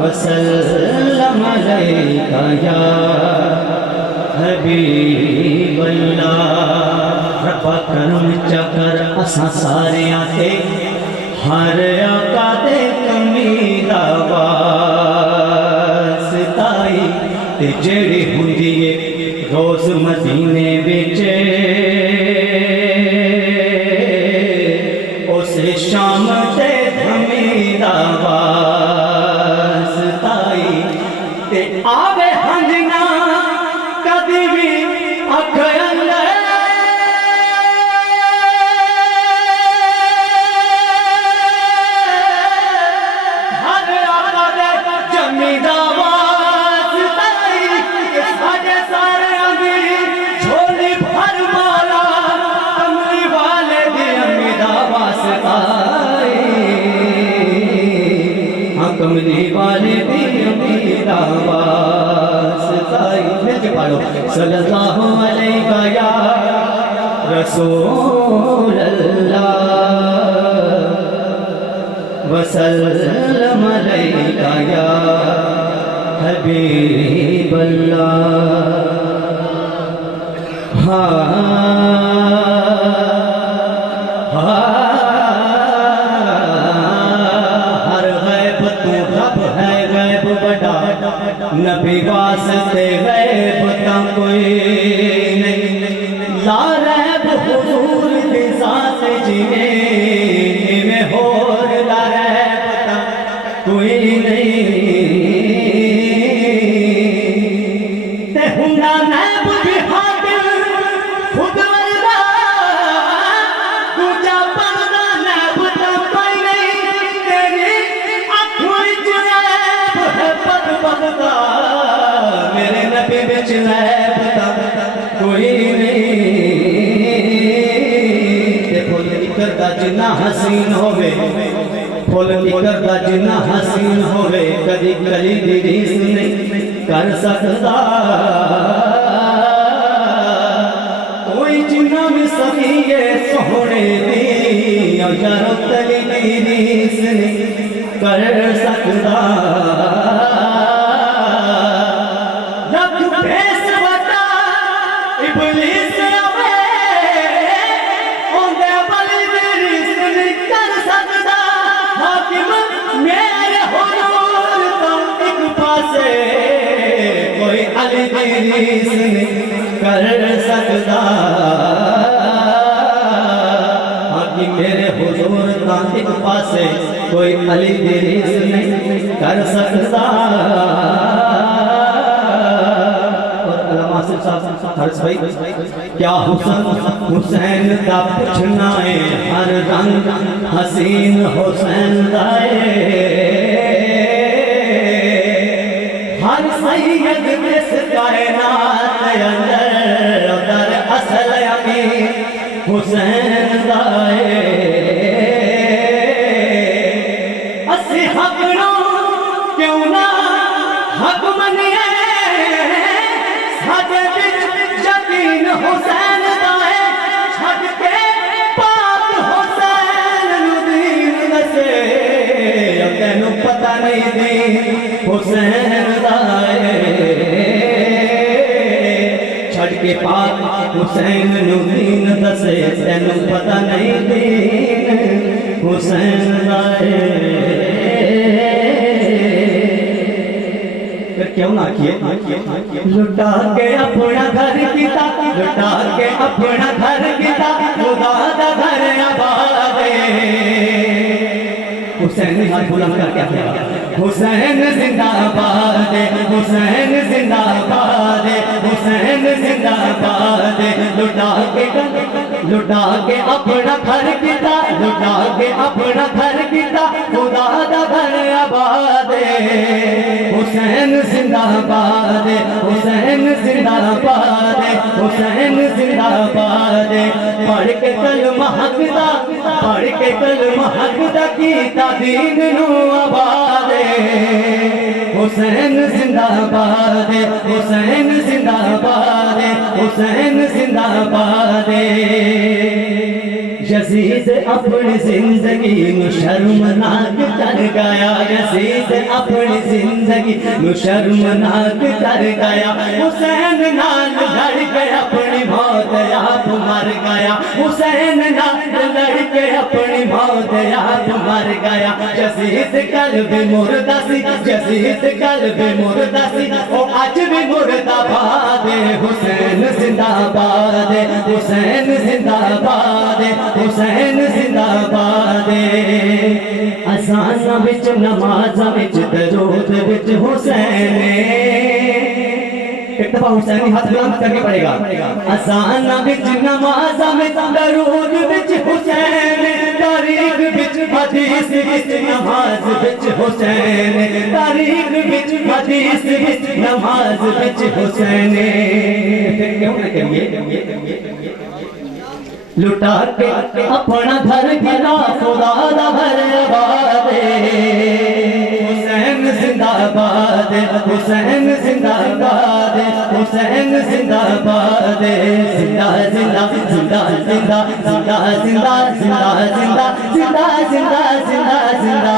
वसल्लम अलैका या हबीबल्लाह। रब्बा करम चकर असां सारे आते हर आका दे कमी दा वास्ताई ते जेड़ी हुंदी है रोज मदीने विच उस शाम ते धमी दा वास्ताई ते आवे हंजना कदी भी अख अंदर कमली वाले मेरा वास्ताई मिलके पढ़ो सल्लल्लाहु अलैहि या रसूल अल्लाह वसल्लम अलैका या हबीब अल्लाह। नबी वास्ते गैब ता कोई नहीं ला रैब हुजूर दी ज़ात जिवें में होर ला रैब ता कोई नहीं ते हुंदा नैब भी हाकिम खुद वर्गा दूजा बनदा नैब ता कोई नहीं तेरी अखों विच नैब है पद पददा मेरे नबी बिच ऐब कोई नहीं। फुल निकलदा जिन्ना हसीन होवे फुल निकलदा जिन्ना हसीन होवे कदी कली दी रीस नहीं कर सकदा कोई जिन्ना भी सखीए सोहणे दी यारो कली दी रीस नहीं कर सकदा। इब्लीस आवे ओंदे बली दी रीस नहीं कर सकदा हाकिम मेरे हुजूर तो एक पासे कोई अली दी रीस नहीं कर सकदा हाकिम मेरे हुजूर तो एक पासे कोई अली दी रीस नहीं कर सकदा। क्या हुसन हुसैन का पूछना है हर रंग हसीन हुसैन दाए हर सैयद इस कायनात अंदर दर असल अमीर हुसैन दाए असी हक नो क्यों ना हक मनिए हुसैन दाए छड़ के पाक हुसैन नु दीन दसे तेनू पता नहीं दी हुसैन दाए छड़ के पाक हुसैन नु दीन दसे तेनू पता नहीं दीन हुसैन दाए। क्यों ना किए लुटा के अपना घर किता लुटा के अपना घर किता खुदा दा घर आबाद हुसैन हाथ बुलंद करके कहा हुसैन जिंदाबाद हुसैन जिंदाबाद हुसैन जिंदाबाद लुटा के अपना घर किता लुटा के अपना घर किता खुदा दा घर आबाद हुसैन जिंदाबाद हुसैन जिंदाबाद हुसैन जिंदाबाद पढ़ के कलमा हकदा पढ़ के कलमा हकदा कीता दीन नू आबाद हुसैन जिंदाबाद हुसैन जिंदाबाद हुसैन जिंदाबाद यजीद अपनी जिंदगी में शर्मनाक कर गया, यजीद अपनी जिंदगी में शर्मनाक कर गया। हुसैन नाल लड़ के अपनी मौत आप मर गया, हुसैन नाल लड़ के अपनी मौत आप मर गया। यजीद कल भी मुर्दा सी, यजीद कल भी मुर्दा सी, ओ आज भी मुर्दाबाद। हुसैन जिंदाबाद, हुसैन जिंदाबाद, हुसैन जिंदाबाद। अज़ान विच नमाज़ विच दरूद विच हुसैन, एक दफा हुसैन की हाथ बुलंद करके पड़ेगा। अज़ान विच नमाज़ विच दरूद विच हुसैन, तारीख विच हदीस विच नमाज विच हुसैन, तारीख विच हदीस विच नमाज विच हुसैन। क्यों न करिए लुटा के अपना घर गिरा खुदा दा घर आबाद। हुसैन जिंदाबाद, हुसैन जिंदाबाद, हुसैन जिंदाबाद। जिंदा जिंदा जिंदा जिंदा जिंदा जिंदा जिंदा जिंदा जिंदा जिंदा जिंदा जिंदा।